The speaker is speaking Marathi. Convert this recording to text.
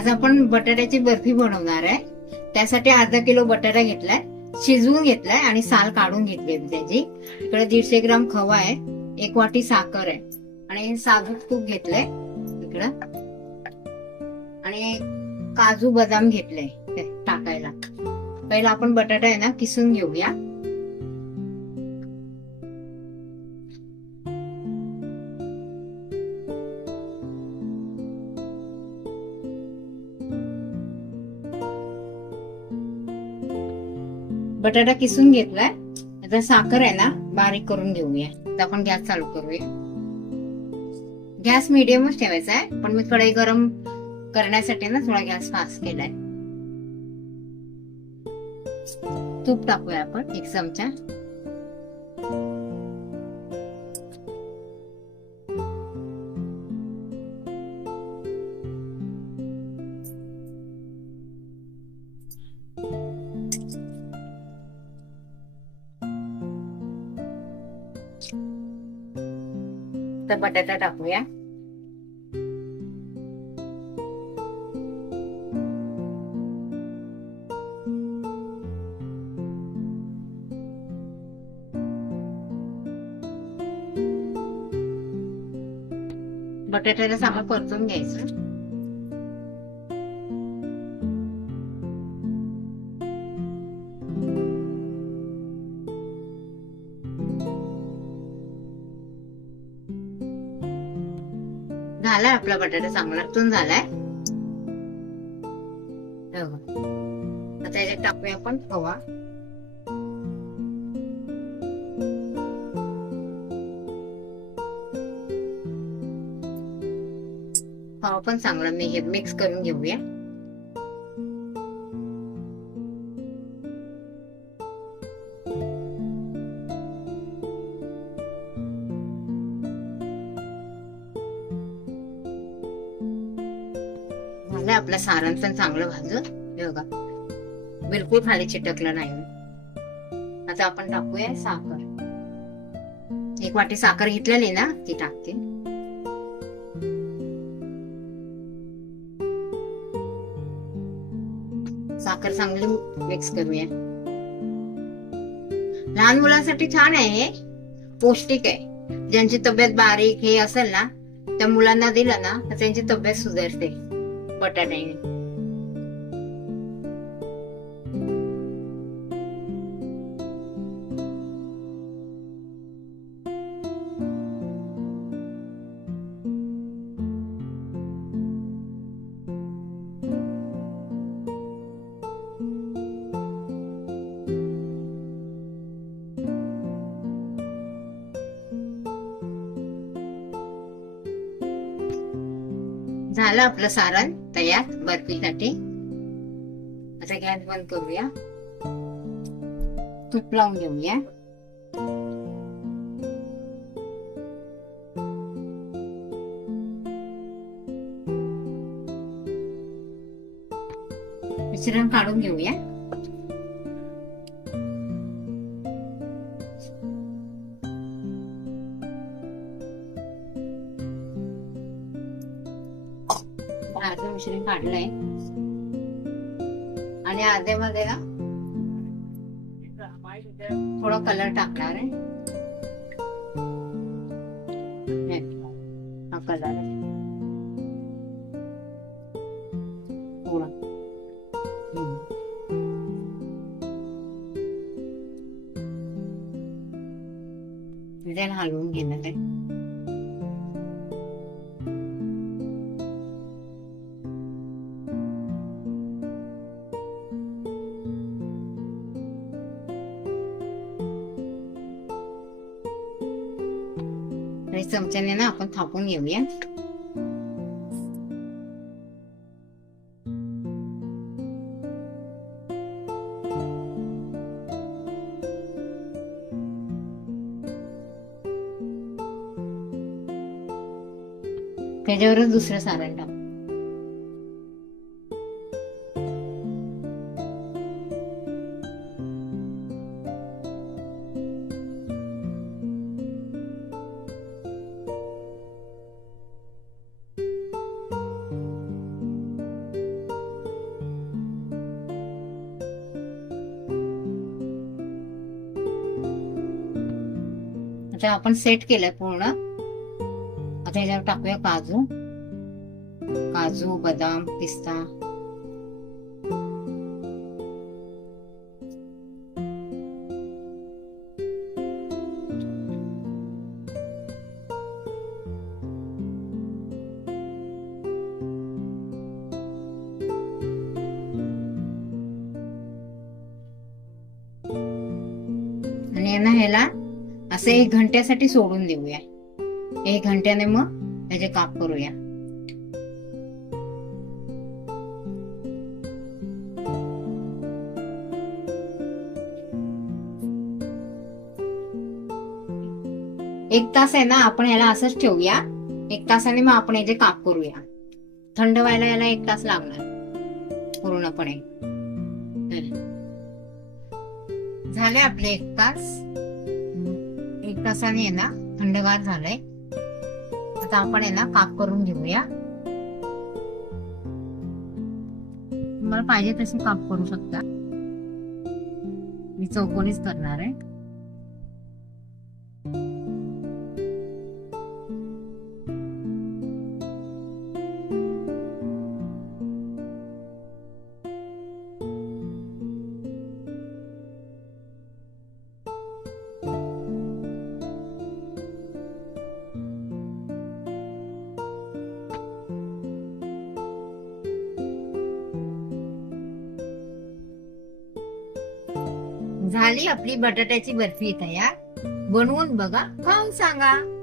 आज आपण बटाट्याची बर्फी बनवणार आहे. त्यासाठी अर्धा किलो बटाटा घेतलाय शिजवून घेतलाय आणि साल काढून घेतली आहे त्याची. इकडे दीडशे ग्राम खवा आहे एक वाटी साखर आहे. आणि साजूक तूप घेतलंय इकडं. आणि काजू बदाम घेतलंय ते टाकायला. पहिला आपण बटाटा आहे ना किसून घेऊया. बटाटा किसून घेतलाय. आता साखर आहे ना बारीक करून घेऊया. आता आपण गॅस चालू करूया. गॅस मिडियमच ठेवायचा आहे. पण मी कढई गरम करण्यासाठी ना थोडा गॅस फास्ट केलाय. तूप टाकूया आपण एक चमचा. फक्त बटाटा टाकूया. बटाट्याला चांगलं परतून घ्यायचं. झालाय आपला बटाटा चांगला तून झालाय. हे आता याच्यात टाकूया आपण खवा खवा पण चांगला मी हे मिक्स करून घेऊया. आपलं सारण पण चांगलं भाजून हे बघा. बिलकुल खाली चिटकलं नाही आता आपण टाकूया साखर. एक वाटी साखर घेतलेली ना ती टाकते. साखर चांगली मिक्स करूया. लहान मुलांसाठी छान आहे हे. पौष्टिक आहे. ज्यांची तब्येत बारीक हे असेल ना त्या मुलांना दिलं ना त्यांची तब्येत सुधारते. बटाट्याने झालं आपलं सारण तयार बर्फीसाठी आता गॅस बंद करूया. तूप लावून घेऊया. मिश्रण काढून घेऊया. अर्ध मिश्रण काढलंय. आणि अर्ध्यामध्ये ना थोडा कलर टाकणार आहे. हा कलर आहे. थोडा हलवून घेणार आहे. आणि चमच्याने ना आपण थापून घेऊया. त्याच्यावरच दुसरं सारण आता आपण सेट केलंय पूर्ण. आता याच्यावर टाकूया काजू. काजू बदाम पिस्ता. आणि ना ह्याला असं एक घंट्यासाठी सोडून देऊया. एक घंट्याने मग त्याचे काप करूया. एक तास आहे ना आपण याला असंच ठेवूया. एक तासाने मग आपण याचे काप करूया. थंड व्हायला याला एक तास लागणार. पूर्णपणे. झाले आपले एक तास. एक तासाने आहे ना थंडगार झालंय. आता आपण आहे ना काप करून घेऊया. तुम्हाला पाहिजे तसे काप करू शकता. मी चौकोनीच करणार आहे. झाली आपली बटाट्याची बर्फी तयार. बनवून बघा. खाऊन सांगा.